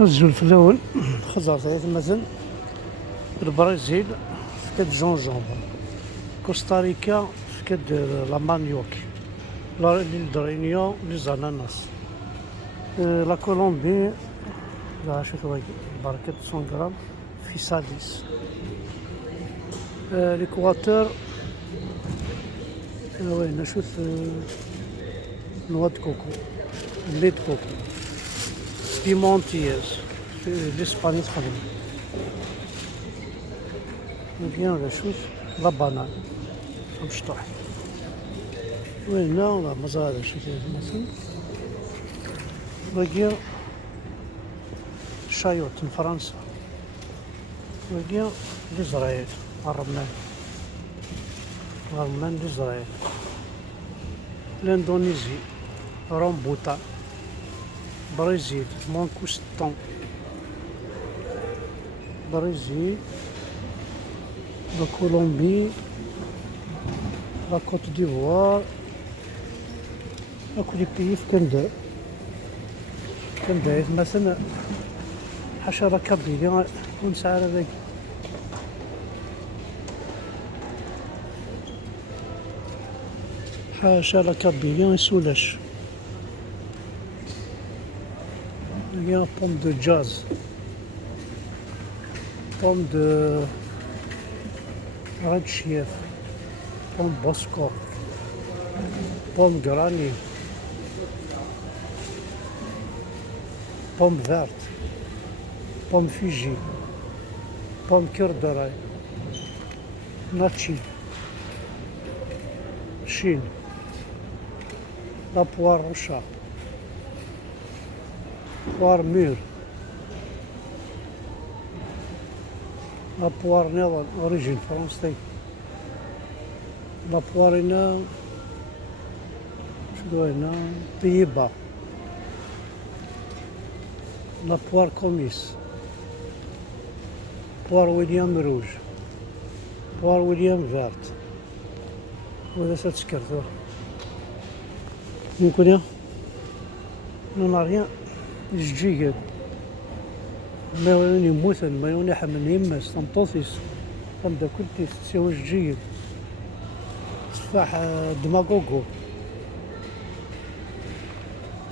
الزول في الأول خضر تاعي مثلا البرازيل فكاد جونجومبر، كوستاريكا فكاد لا مانيوك، لي زاناناس، لا كولومبي شوف بركة 100 غرام في ساديس، الإكواتور وين نشوف نواد كوكو، ليت كوكو، بيمونتياز في الإسباني تخدم، ولا شوف لا بانان مشطوح، وهنا ولا مزارع شوف مثلا باقي شايوت من فرنسا، باقي لإسرائيل الرمان لإسرائيل، الإندونيزي رامبوتان، برازيل مانكوستان، برازيل، لا كولومبي، لا كوت ديفوار، هاكو لي بيي في كندا مثلا حشرة كابيليا ونسعر هذاك حشرة كابيليا يسولاش، هي بوم دو جاز، بوم دو راد شياف، بوم بوسكور، بوم جراني، بوم فارت، بوم فيجي، بوم كيردراي، ناتشي، شين، لا بوار روشا، بوار مير، لا بوار نيضان اوريجين فرنسي، لا بوار هنا شنو هنا طيبة، لا بوار كوميس، بوار ويليام روج، بوار ويليام فارت، وهذا تسكرتو ممكن يا ناريا جيجد ما يوني موثن ما يوني حمل يمس تنطوفيس تنبدا كلتيس تسوي جيد تفاح دماغوغو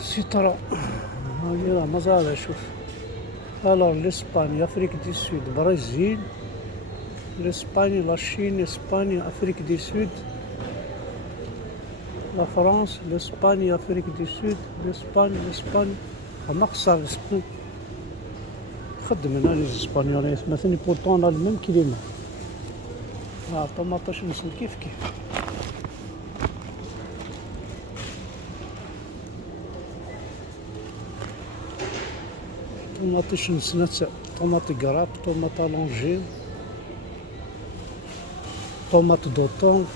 سيترا هاي مازال شوف الور لاسبانيا افريك دي سود برازيل لاسبانيا لا شين اسبانيا افريك دي سود لا فرنسا لاسبانيا افريك دي سود لاسبانيا ما خسر الاسبان خدم انا لي اسبانيول مثلا بورطون لا ميم كلمه طوماطاش نسل كيف طوماطيش نسنات طوماط كراب طوماط لونجين طوماط دوطون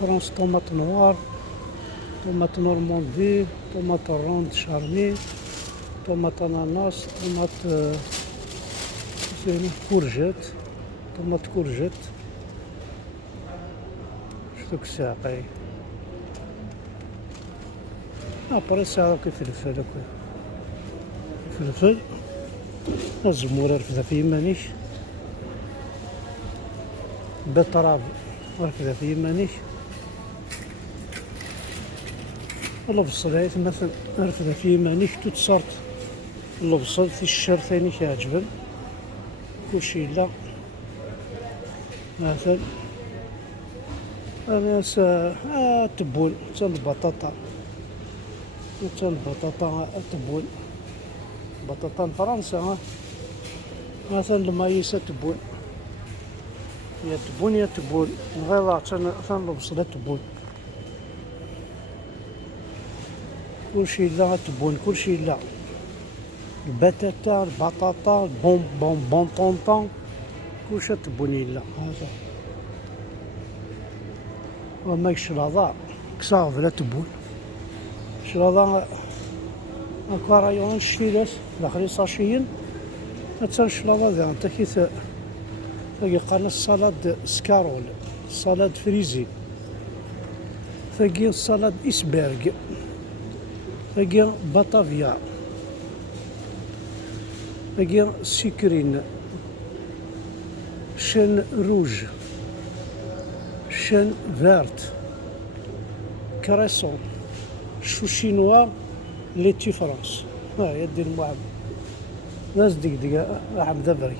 فرنسا طوماط نوار طوماط نورماندي طوماط روند شارني طوماط اناناس طوماط كورجيت طوماط كورجيت شتوك الساقي ابري ساعة فلفل هكا فلفل الزمور رفدها في يمانيش بطراب رفدها في يمانيش البصل مثلا رفدها في يمانيش تتصرت البصل في الشر ثاني كيعجبن كلشي لا مثلا انا تبول حتى البطاطا تبول بطاطا فرنسا مثلا المايسة تبول يا تبول غير ثان البصلة تبول كلشي لا تبون كلشي لا البطاطا بون طونطون كلشي تبوني لا هذا وما الشلاضة كساغ لا تبون شلاضة هاكا رايون شتيلاس داخلي ساشيين حتى الشلاضة ذا انت كيف ثاقي قالنا السالاد سكارول السالاد فريزي ثاقي السالاد إسبرغ ثاقي باتافيا هاكي سيكرين، شان روج، شان فارت، كريسون، شو شينوا، ليتي فرنسا. هاهي دير المعب ناس دقدقة عم ذبرك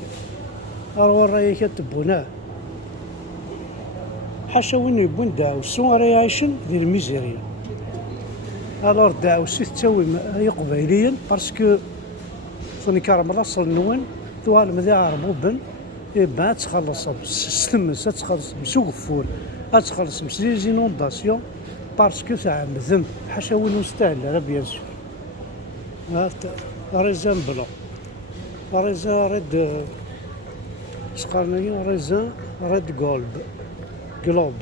أروى الراية كتبوناه حاشا وين يبون داوسو راه عايشين ديال الميزيريا. الور داوسي تساوي هي قبايليا باسكو ثاني كرم راصل نوين ثوال مذا عربو بن إبا تخلص ستمس تخلص مسوقفول تخلص مسلي زينونداسيون باسكو تاع مذنب حاشا وين مستاهل راه بيان سور. ريزان بلون، ريزان ريد سقارنايا ريزان ريد جلوب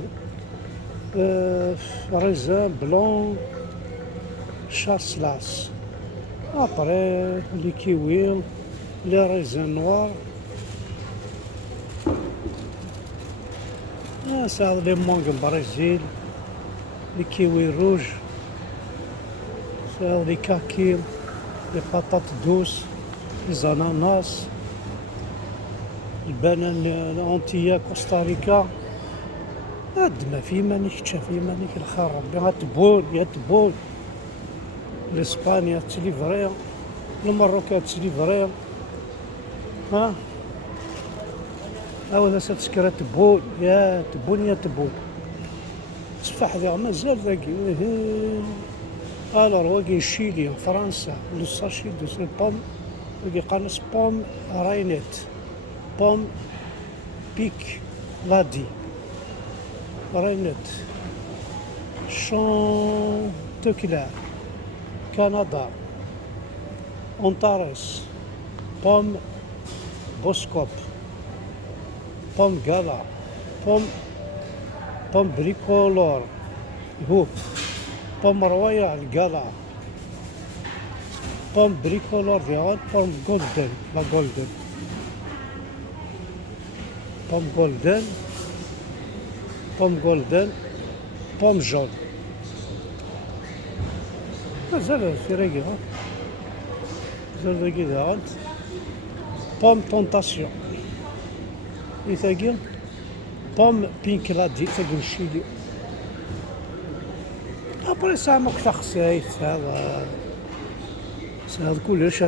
ريزان بلون شاسلاس. ابري لي كيوي لي ريزان نوار ساعد لي مونغ برازيل لي كيوي روج ساعد لي كاكيل لي بطاط دوس لي زاناناس البنان الأنتيا كوستاريكا. هاد ما في مانيك تشافي مانيك الخير ربي غتبول يا تبول. لإسبانيا تليفريا، المروك تليفريا. ها هاولا ساتسكرا تبول يا تبول يا تبول. تفاح ذا مازال ذاكي. الور واكي شيلي فرنسا لو ساشي دو سي بوم واكي قانص بوم راينيت بوم بيك لادي راينيت شون توكلار كندا أونتاريس بوم بوسكوب بوم غالا بوم بريكولور هوب بوم رويال غالا بوم بريكولور ديال بوم جولدن لا جولدن بوم جولدن بوم جون. مازال في راكي مازال راكي داغد بوم طونطاسيون إيثاكي بوم بينك لادي إيثاكي الشيلي. أبري سامك تخسيت هذا هذا كلش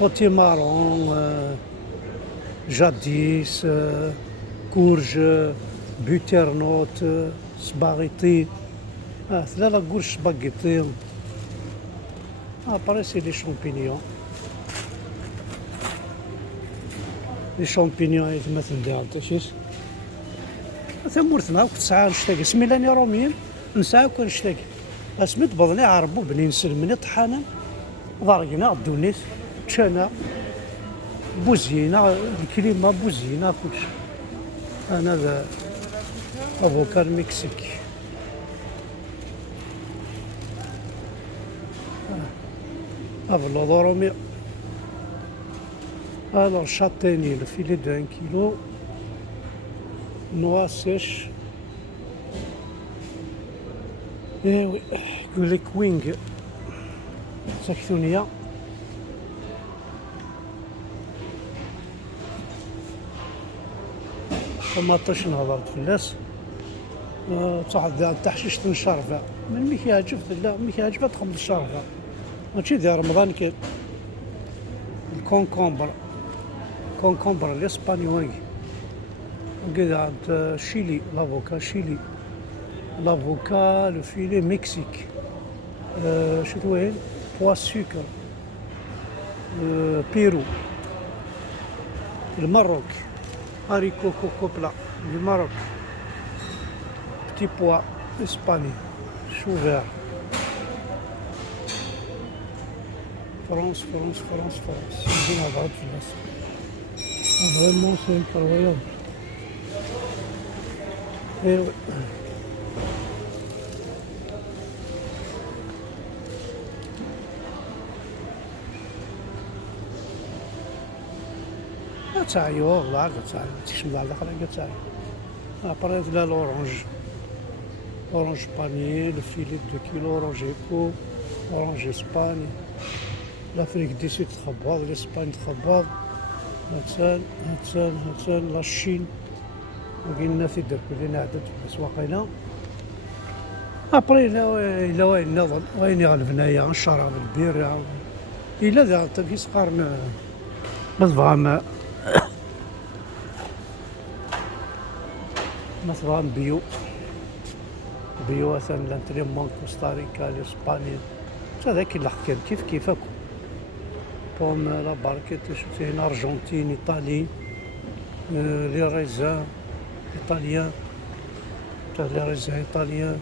بوتي مارون جاديس كورج بوترنوت سباغيتي ثلاثة كورج سباغيتي. أبري سي لي شامبينيون لي شامبينيون يتما تندير تاشيس ثمورتنا تسعى نشتاقي سميلاني روميين نسعى كنشتاقي اسميت بضني عربو بني نسلمني طحانا ضرقنا الدونيت تشانا بوزينا الكلمة بوزينا كلش. أنا ذا أفوكا المكسيك أفلو رومي. Alors châtaignier, le filet de 1 kilo, noix sèche, et oui, les wing, saxonia, طماطش نهضرت فلاس صح تحشيش تنشرفها من ميك يعجب لا ميك يعجب تخمد الشرفة ماشي ديال رمضان كي الكونكومبر الاسبانيوي وكذا عند شيلي لافوكا لو فيلي مكسيك شو وين بوا سكر بيرو المروك هاريكو كوكوبلا المروك بتي بوا اسباني شو فير فرنسا زين هضرت في الناس فريمون سي انكرويابل. ايوا تعيو والله تعيو تشمل على الاخر تعيو. ابري لا لورانج باني لو فيلي 2 كيلو اورانج ايكو اورانج اسباني لافريك دي سود تخباط، لاسبان تخباط، هاتان لاشين وقلنا في درك لينا عدد في الاسواق هنا. ابري الا وين نظن وين يغلب هنايا الشراب البير الا ذا في صغار ما تبغى مثلا بيو مثلا لانتريمون كوستاريكا الاسبانيا هذاك اللي كان كيف هاكو بوم لا باركيت شفتي هنا ارجنتين ايطالي لي ريزان ايطاليان لي ريزان ايطاليان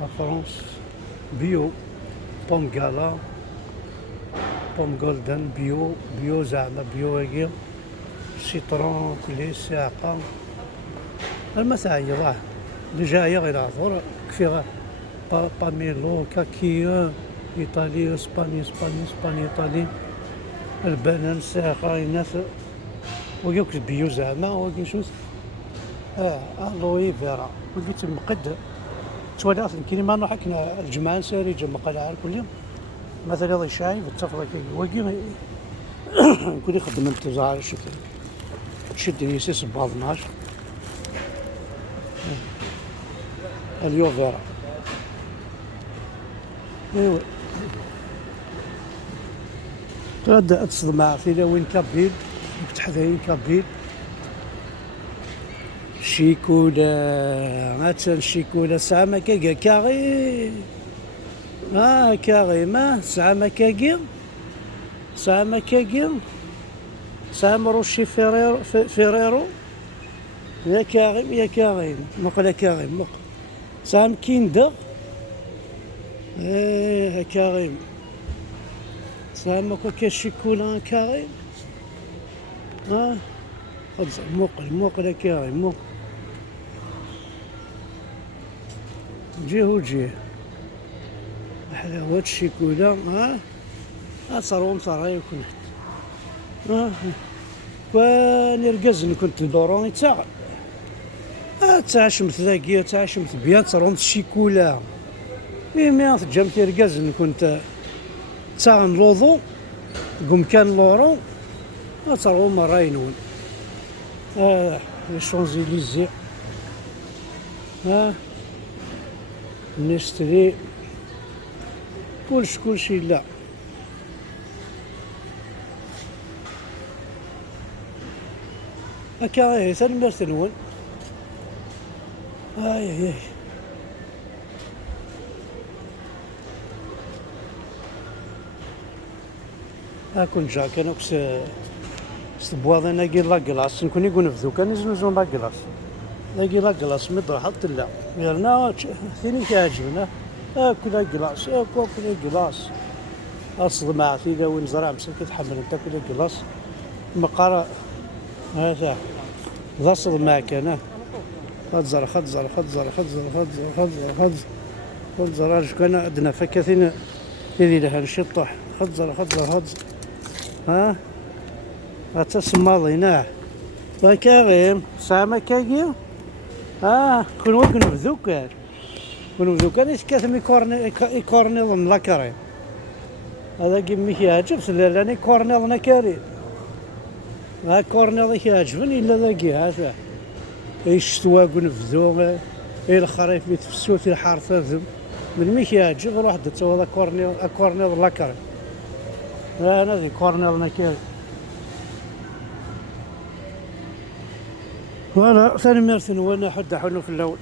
لا فرنسا بيو بوم كالا بوم جولدن بيو زعما بيو هاكي سيترون كلي ساعقة المساعي راه اللي جاية غير عفور كفي غير باميلو كاكي ايطالي اسباني ايطالي البنان ساعقة الناس ويوك بيو زعما وكي شوز الوي فيرا وكي تمقد توالي كاين ما نروح الجمعة نساري جمع قلعة كل يوم مثلا ضي شاي بالتفضل وكي نقول لي خدمت زعر شد نيسيس بعض 12 اليو فيرا ايوا غادا تصدم في وين كابيل تحذين كابيل شيكولا مثلا شيكولا ساعة مكاكا كاغي كاغي ما ساعة مكاكي ساعة مكاكي ساعة مروشي فيريرو يا كاغي مقلا كاغي مق ساعة كيندا كاغي ساعة مكاكا شيكولا كاغي موقلا كاغي موق جيه حلاوة الشيكولا صاروم صار يكون ونرقز كنت دوروني تعشمت ذاكية تعشمت بيان صاروم الشيكولا ميان تجمت يرقز كنت نلوضو قم كان لورو صاروم مراينون لي شونزيليزي نشتري كلشي لا هكا ثاني مرتنون اي كون جا كانوكس استبواض انا كي لا كلاص نكون يقول نفذو كان يزنزون لا كلاص لاقي لا كلاص مضر حط لا غيرنا ثاني كيعجبنا اكل لا كلاص اكل كلاص اصدمع في ذا وين زرع مسك تحمل انت كل كلاص مقرا هذا ضصل معك انا خضزر كان عندنا فكاثين اللي لها نشطح خضزر تسمى ناع كاغيم سامة كاغي كون وكن بذوك كاثم يكورني ضمن لاكاري هذا كيما كيعجب لاني كورنيل نكاري كورنيل كيعجبني الا ذاكي هذا الشتوا كنفذو الخريف يتفسو في الحار ثاثم من مي كيعجب واحد تا هذا كورنيل لاكاري انا ذي كورنيل نكاري فوالا ثاني مرثن وانا حد حنو في الاول.